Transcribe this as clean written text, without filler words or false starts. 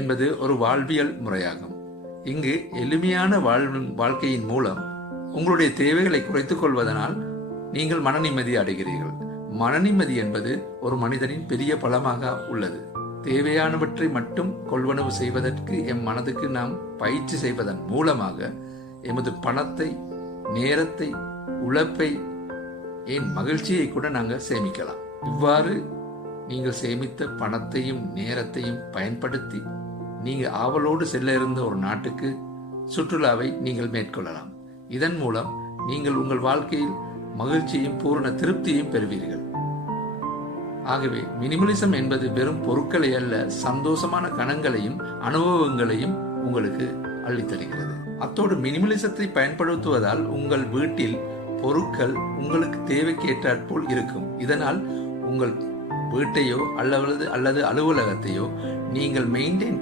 என்பது ஒரு வாழ்வியல் முறையாகும். இங்கு எளிமையான வாழ்க்கையின் மூலம் உங்களுடைய தேவைகளை குறைத்துக் கொள்வதனால் நீங்கள் மன நிம்மதி அடைகிறீர்கள். மன நிம்மதி என்பது ஒரு மனிதனின் பெரிய பலமாக உள்ளது. தேவையானவற்றை மட்டும் கொள்வனவு செய்வதற்கு எம் மனதுக்கு நாம் பயிற்சி செய்வதன் மூலமாக எமது பணத்தை, நேரத்தை, உழைப்பை, ஏன் மகிழ்ச்சியை கூட நாங்கள் சேமிக்கலாம். இவ்வாறு நீங்கள் சேமித்த பணத்தையும் நேரத்தையும் பயன்படுத்தி நீங்கள் ஆவலோடு செல்ல இருந்த ஒரு நாட்டுக்கு சுற்றுலாவை நீங்கள் மேற்கொள்ளலாம். இதன் மூலம் நீங்கள் உங்கள் வாழ்க்கையில் மகிழ்ச்சியும் பூரண திருப்தியும் பெறுவீர்கள். ஆகவே மினிமலிசம் என்பது வெறும் பொருட்களை அல்ல, சந்தோஷமான கணங்களையும் அனுபவங்களையும் உங்களுக்கு அள்ளித்தருகிறது. அத்தோடு மினிமலிசத்தை பயன்படுத்துவதால் உங்கள் வீட்டில் பொருட்கள் உங்களுக்கு தேவைக்கேற்றாற்போல் இருக்கும். இதனால் உங்கள் வீட்டையோ அல்லது அலுவலகத்தையோ நீங்கள் மெயின்டைன்